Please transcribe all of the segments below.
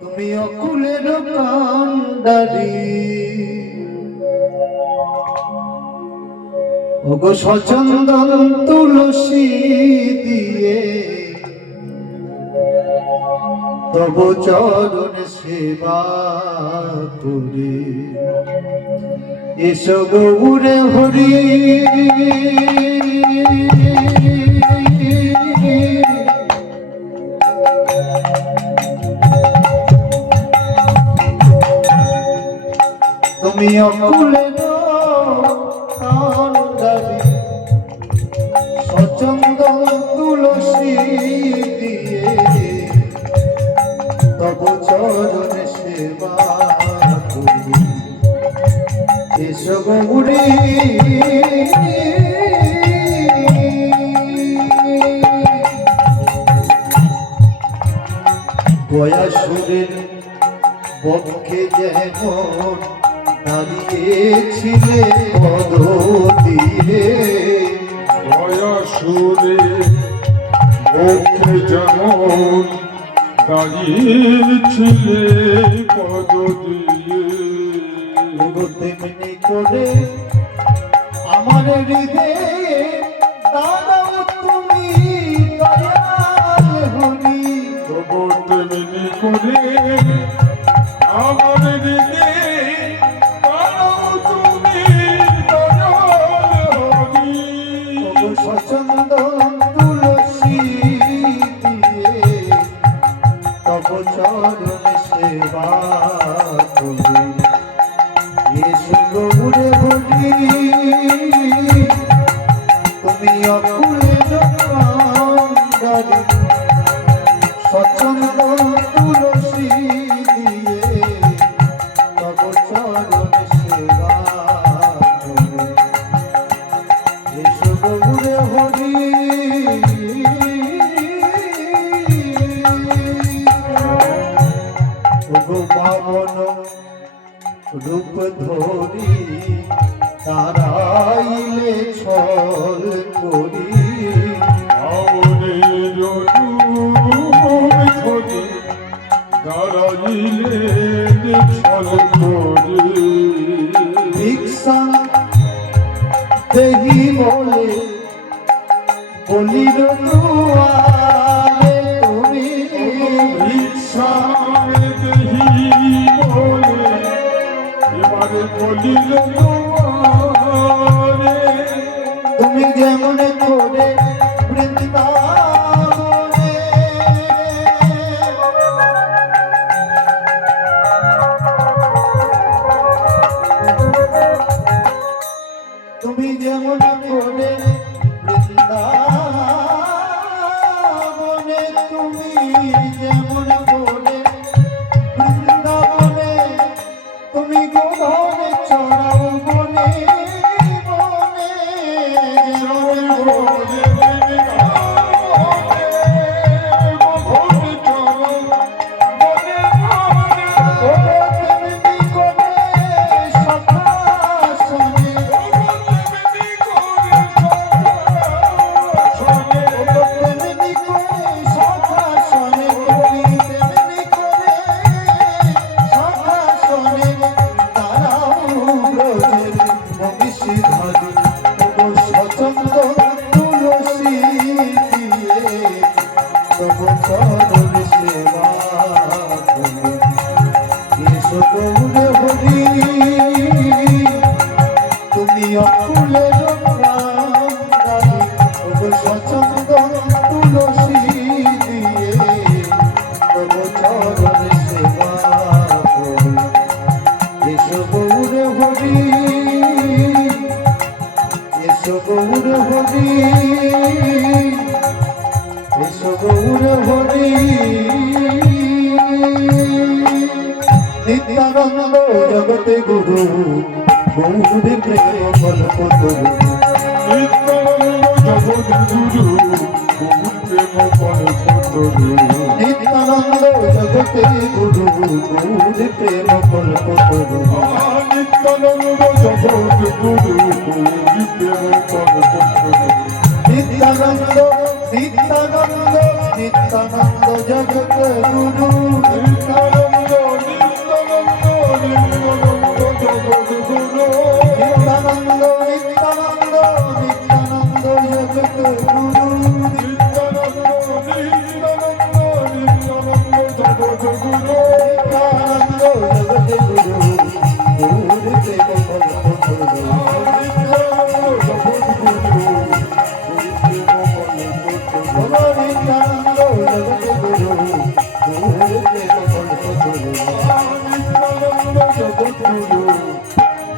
তুমি অকুলের কান্ডারি ওগো সচন্দন তুলসী দিয়ে তব চরণ সেবা করি এসো গৌরে হরি তুমি অকুলের কান্ডারি সচন্দন তুলসী দিয়ে তব চরণে সেবা করি এসো গৌরী গয়াসুরের পক্ষে যেমন দাঁড়িয়েছিলে পদ দিয়ে গয়াসুরের পক্ষে যেমন দাঁড়িয়েছিলে পদ দিয়ে তেমনি করে আমার হৃদয়ে দাদাও তুমি দয়াল হরি তেমনি করে আমার হৃদয়ে দাদাও তুমি দয়াল হরি সচন্দন তুলসী দিয়ে তব চরণ সেবা করি এসো গৌরে হরি তুমি অকুলের কান্ডারি সচন্দন তুলসী দিয়ে তব চরণ সেবা করি এসো গৌরে হরি ওগো পাবন রূপ ধরি তারাইলে ছল করি আউনের রূপ ধরি দাঁড়াইলে ছল করি ভিক্ষা দেহি বলে বলির দুয়ারে তুমি ভিক্ষায় দেহি বলে এবারে বলিল তোমারে তুমি যেমন করে বৃন্দাবনে তুমি যেমন করে বৃন্দাবনে তুমি যেমন করে বৃন্দাবনে তুমি গোবনে চড়াও বনে বনে যেমন করে তুমি অকুলের কান্ডারি ওগো সচন্দন তুলসী দিয়ে তব চরণে সেবা করি এসো গৌরে হরি এসো গৌরে হরি এসো গৌরে হরি নিত্যানন্দ জগতে গুরু গৌরে প্রেম কল্প তরু নিত্যানন্দ জগৎ গুরু প্রেম কল্প তরু নিত্যানন্দ জগতে গুরু গৌরে প্রেম কল্প তরু নিত্যানন্দ জগৎ গুরু প্রেম কল্প তরু নিত্যানন্দ নিত্যানন্দ নিত্যানন্দ জগত গুরু নিত্যানন্দ নিত্যানন্দ নিত্যানন্দ জগদ্গুরু নিত্যানন্দ নিত্যানন্দ নিত্যানন্দ জগত গুরু নিত্যানন্দ নিত্যানন্দ নিত্যানন্দ জগদ্গুরু নিত্যানন্দ জগত গুরু গৌর প্রেম কল্পতরু নিত্যানন্দ জগত গুরু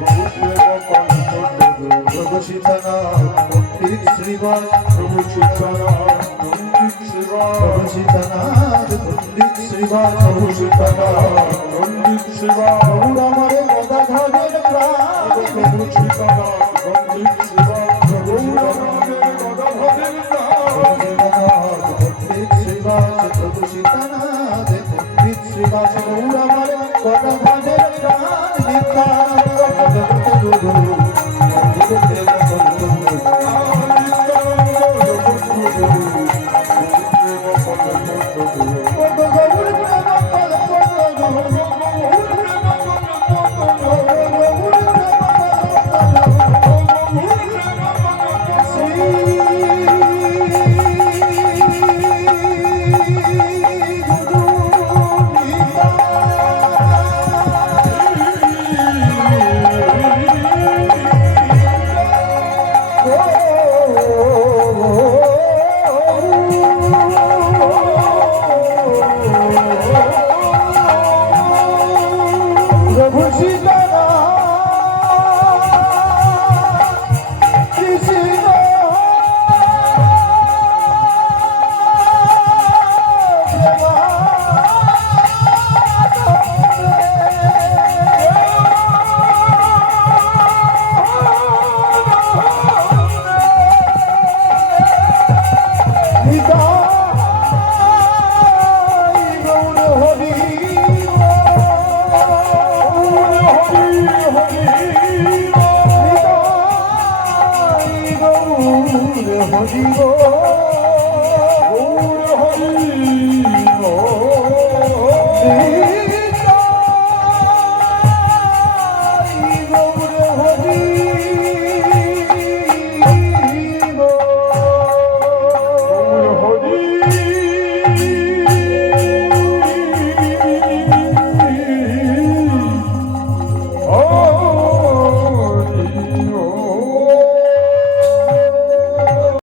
গৌর প্রেম কল্পতরু প্রভু সীতানাথ পণ্ডিত শ্রীবাস প্রভু সীতানাথ পণ্ডিত শ্রীবাস প্রভু সীতানাথ গৌর আমারে গদাধরের প্রাণ প্রভু সীতানাথ পণ্ডিত শ্রীবাস প্রভু সীতানাথ পণ্ডিত শ্রীবাস গৌর আমারে গদাধরের প্রাণ নিত্যানন্দ জগত গুরু